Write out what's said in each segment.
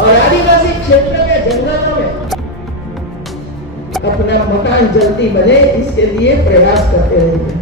और आदिवासी क्षेत्र के जंगलों में अपना मकान जल्दी बने, इसके लिए प्रयास करते रहेंगे।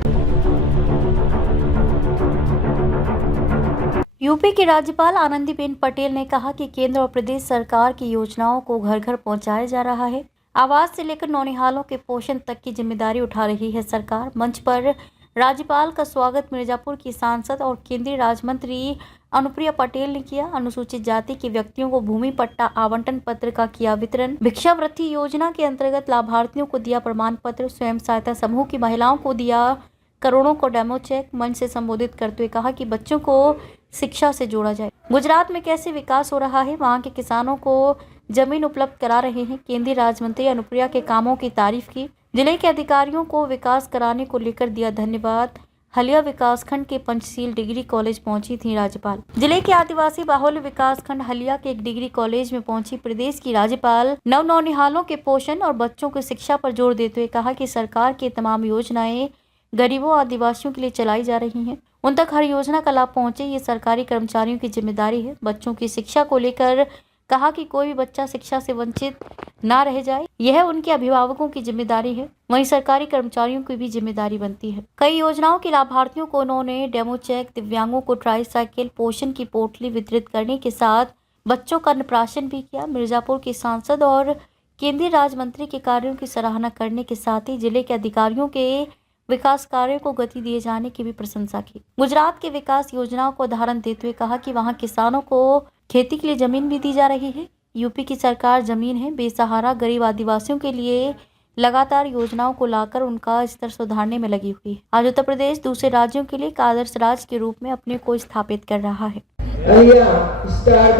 यूपी की राज्यपाल आनंदीबेन पटेल ने कहा कि केंद्र और प्रदेश सरकार की योजनाओं को घर घर पहुंचाया जा रहा है। आवास से लेकर नौनिहालों के पोषण तक की जिम्मेदारी उठा रही है सरकार। मंच पर राज्यपाल का स्वागत मिर्जापुर की सांसद और केंद्रीय राज्य मंत्री अनुप्रिया पटेल ने किया। अनुसूचित जाति के व्यक्तियों को भूमि पट्टा आवंटन पत्र का किया वितरण। भिक्षावृत्ति योजना के अंतर्गत लाभार्थियों को दिया प्रमाण पत्र। स्वयं सहायता समूह की महिलाओं को दिया करोड़ों को डेमो चेक। मंच से संबोधित करते हुए कहा कि बच्चों को शिक्षा से जोड़ा जाए। गुजरात में कैसे विकास हो रहा है, वहां के किसानों को जमीन उपलब्ध करा रहे हैं। केंद्रीय राज्य मंत्री अनुप्रिया के कामों की तारीफ की। जिले के अधिकारियों को विकास कराने को लेकर दिया धन्यवाद। हलिया विकासखंड के पंचशील डिग्री कॉलेज पहुंची थी राज्यपाल। जिले के आदिवासी बाहुल्य विकासखंड हलिया के एक डिग्री कॉलेज में पहुंची प्रदेश की राज्यपाल। नौनिहालों के पोषण और बच्चों की शिक्षा पर जोर देते हुए कहा कि सरकार की तमाम योजनाएं गरीबों आदिवासियों के लिए चलाई जा रही हैं। उन तक हर योजना का लाभ पहुंचे, ये सरकारी कर्मचारियों की जिम्मेदारी है। बच्चों की शिक्षा को लेकर कहा कि कोई भी बच्चा शिक्षा से वंचित ना रह जाए, यह उनके अभिभावकों की जिम्मेदारी है। वहीं सरकारी कर्मचारियों की भी जिम्मेदारी बनती है। कई योजनाओं के लाभार्थियों को उन्होंने डेमो चेक, दिव्यांगों को ट्राईसाइकिल, पोषण की पोटली वितरित करने के साथ बच्चों का अन्नप्राशन भी किया। मिर्जापुर की सांसद और केंद्रीय राज्य मंत्री के कार्यों की सराहना करने के साथ ही जिले के अधिकारियों के विकास कार्यों को गति दिए जाने की भी प्रशंसा की। गुजरात के विकास योजनाओं को उदाहरण देते हुए कहा कि वहां किसानों को खेती के लिए जमीन भी दी जा रही है। यूपी की सरकार जमीन है बेसहारा गरीब आदिवासियों के लिए लगातार योजनाओं को लाकर उनका स्तर सुधारने में लगी हुई है। आज उत्तर प्रदेश दूसरे राज्यों के लिए एक आदर्श राज्य के रूप में अपने को स्थापित कर रहा है।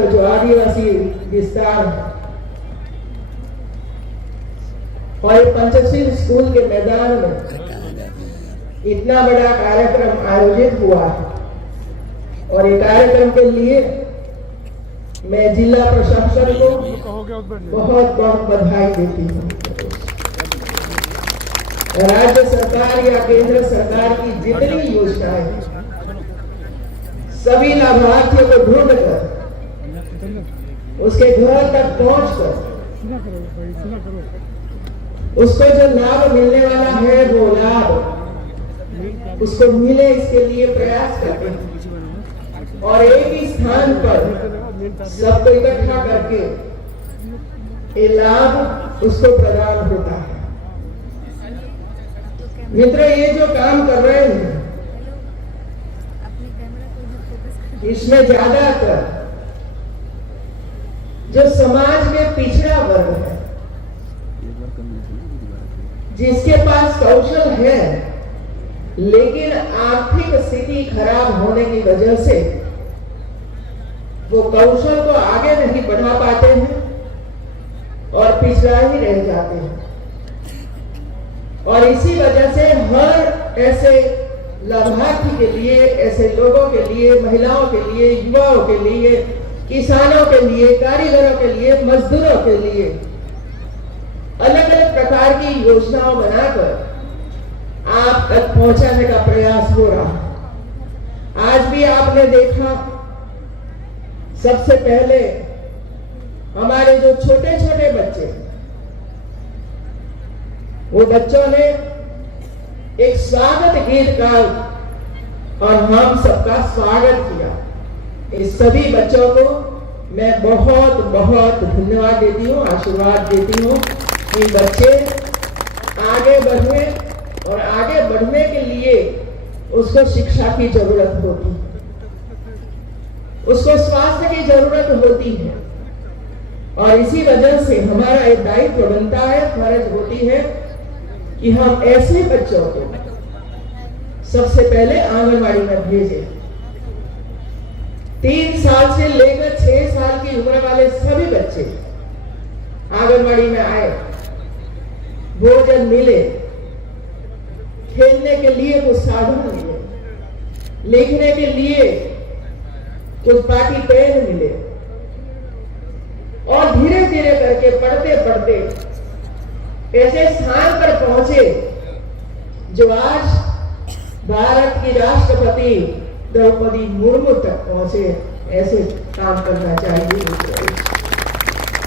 जो आदिवासी विस्तार और पंचशील स्कूल के मैदान में इतना बड़ा कार्यक्रम आयोजित हुआ है और ये कार्यक्रम के लिए मैं जिला प्रशासन को बहुत बहुत बधाई देती हूँ। राज्य सरकार या केंद्र सरकार की जितनी योजनाएं सभी लाभार्थियों को ढूंढकर उसके घर तक पहुंचकर उसको जो लाभ मिलने वाला है वो लाभ उसको मिले, इसके लिए प्रयास करते हैं और एक ही स्थान पर सबको इकट्ठा करके ये लाभ उसको प्रदान होता है। मित्र, ये जो काम कर रहे हैं इसमें ज्यादातर जो समाज में पिछड़ा वर्ग है, जिसके पास कौशल है लेकिन आर्थिक स्थिति खराब होने की वजह से वो कौशल को आगे नहीं बढ़ा पाते हैं और पिछड़ा ही रह जाते हैं। और इसी वजह से हर ऐसे लाभार्थी के लिए, ऐसे लोगों के लिए, महिलाओं के लिए, युवाओं के लिए, किसानों के लिए, कारीगरों के लिए, मजदूरों के लिए अलग अलग प्रकार की योजनाओं बनाकर आप तक पहुंचाने का प्रयास हो रहा है। आज भी आपने देखा, सबसे पहले हमारे जो छोटे छोटे बच्चे, वो बच्चों ने एक स्वागत गीत गाया और हम सबका स्वागत किया। इस सभी बच्चों को मैं बहुत बहुत धन्यवाद देती हूँ, आशीर्वाद देती हूँ कि बच्चे आगे बढ़े और आगे बढ़ने के लिए उसको शिक्षा की जरूरत होती है, उसको स्वास्थ्य की जरूरत होती है और इसी वजह से हमारा एक दायित्व बनता है, फर्ज होती है कि हम ऐसे बच्चों को सबसे पहले आंगनवाड़ी में भेजें। 3 साल से लेकर 6 साल की उम्र वाले सभी बच्चे आंगनवाड़ी में आए, भोजन मिले, खेलने के लिए कुछ साधन मिले, लिखने के लिए कुछ पाटी पेन मिले और धीरे धीरे करके पढ़ते पढ़ते ऐसे स्थान पर पहुंचे जो आज भारत की राष्ट्रपति द्रौपदी मुर्मू तक पहुंचे। ऐसे काम करना चाहिए।